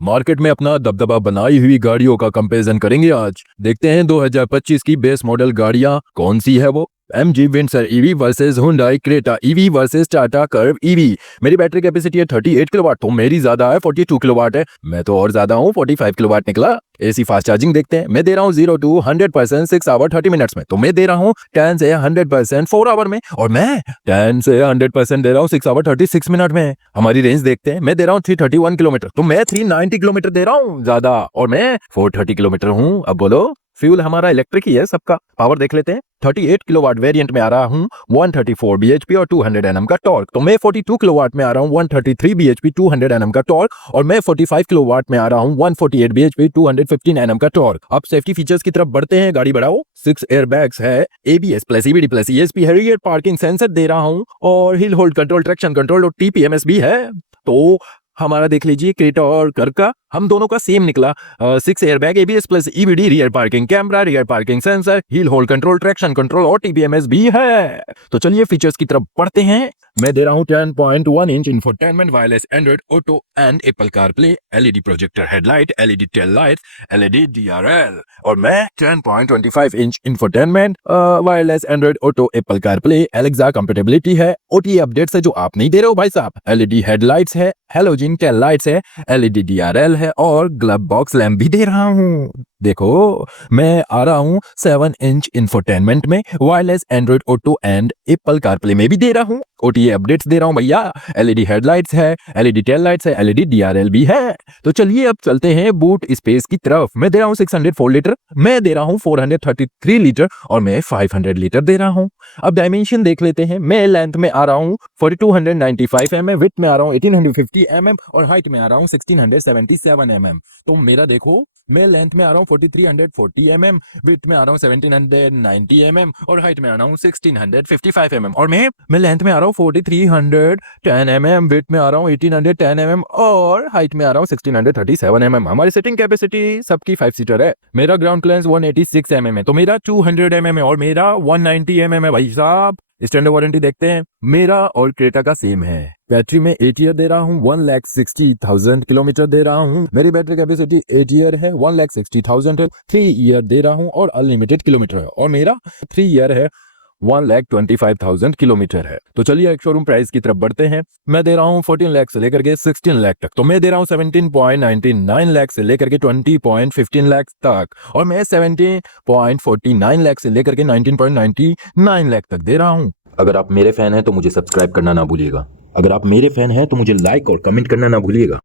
Market में अपना दबदबा बनाई हुई गाड़ियों का कंपैरिजन करेंगे आज। देखते हैं 2025 की बेस मॉडल गाड़ियां कौन सी है वो। MG Windsor EV versus Hyundai Creta EV versus Tata Curvv EV. मेरी बैटरी कैपेसिटी है 38 किलोवाट, तो मेरी ज्यादा है 42 किलोवाट है। मैं तो और ज्यादा हूँ, 45 किलोवाट निकला। एसी फास्ट चार्जिंग देखते हैं। मैं दे रहा हूँ 0 to 100% 6 आवर 30 मिनट्स में, तो मैं दे रहा हूँ 10 से 100% 4 आवर में, और मैं 10 से 100% दे रहा हूँ 6 आवर 36 मिनट में। हमारी रेंज देखते हैं। मैं दे रहा हूँ 331 किलोमीटर, तो मैं 390 किलोमीटर दे रहा हूँ ज्यादा, और मैं 430 किलोमीटर हूँ। अब बोलो, फ्यूल हमारा इलेक्ट्रिक ही है सबका। पावर देख लेते हैं। 38 किलोवाट वेरिएंट में आ रहा हूँ 134 bhp और 200 Nm का टॉर्क, तो मैं 42 किलोवाट में आ रहा हूँ 133 bhp 200 Nm का टॉर्क, और मैं 45 किलोवाट में आ रहा हूँ 148 bhp 215 Nm का टॉर्क। अब सेफ्टी फीचर्स की तरफ बढ़ते हैं, गाड़ी बढ़ाओ। 6 एयरबैग्स है, ABS plus EBD plus ESP है, रियर पार्किंग सेंसर दे रहा हूँ, और hill hold control, traction control और TPMS भी है। तो हमारा देख लीजिए क्रेटा और कर्व का, हम दोनों का सेम निकला। 6 airbag, ABS plus EBD, rear parking camera, rear parking sensor, wheel hold control, traction control और TPMS भी है। तो चलिए फीचर्स की तरफ बढ़ते हैं। मैं दे रहा हूँ 10.1 inch infotainment, wireless Android auto and Apple CarPlay, LED projector headlight, LED tail light, LED DRL, और मैं 10.25 inch infotainment, wireless Android auto Apple CarPlay, Alexa compatibility है, OTA अपडेट्स है जो आप नहीं दे रहे हो भाई साहब, LED हेडलाइट्स है, हेलोजन टेल लाइट्स है, LED DRL है, और ग्लव बॉक्स लैम्प भी दे रहा हूँ। देखो, मैं आ रहा हूँ 7 इंच इंफोटेनमेंट में, wireless Android auto and Apple CarPlay में भी दे रहा हूँ, OTA अपडेट्स दे रहा हूँ भैया, LED हेडलाइट्स है, LED टेल लाइट्स है, LED DRL भी है। तो चलिए अब चलते हैं बूट स्पेस की तरफ। मैं दे रहा हूँ 604 लीटर, मैं दे रहा हूँ 433 लीटर, और मैं 500 लीटर दे रहा हूँ। अब डायमेंशन देख लेते हैं। मैं लेंथ में आ रहा हूँ 4295 mm, विड्थ में आ रहा हूँ 1850 mm, और हाइट में आ रहा हूँ 1677 mm। तो मेरा देखो, मैं लेंथ में आ रहा हूँ 4340 mm, विड्थ में आ रहा हूँ 1790 mm, और हाइट में आ रहा हूँ 1655 mm, और मैं लेंथ में आ रहा हूँ 4310 mm, विड्थ में आ रहा हूँ 1810 mm, और हाइट में आ रहा हूँ 1637 mm। हमारी सिटिंग कैपेसिटी सबकी 5 सीटर है। मेरा ग्राउंड क्लियरेंस 186 mm है, तो मेरा 200 mm है, और मेरा 190 mm है भाई साहब। स्टैंडर्ड वारंटी देखते हैं। मेरा और क्रेटा का सेम है। बैटरी में 8 ईयर दे रहा हूँ, 1,60,000 किलोमीटर दे रहा हूँ। मेरी बैटरी कैपेसिटी 8 ईयर है, 1,60,000 है। 3 ईयर दे रहा हूँ और अनलिमिटेड किलोमीटर है, और मेरा 3 ईयर है, 1,25,000 किलोमीटर है। तो चलिए एक शोरूम प्राइस की तरफ बढ़ते हैं। मैं दे रहा हूँ 14 लाख से लेकर के 16 लाख तक, तो मैं दे रहा हूँ 17.99 लाख से लेकर के 20.15 लाख तक, और मैं 17.49 लाख से लेकर के 19.99 लाख तक दे रहा हूँ। अगर आप मेरे फैन हैं तो मुझे सब्सक्राइब करना ना भूलिएगा। अगर आप मेरे फैन हैं तो मुझे लाइक और कमेंट करना ना भूलिएगा।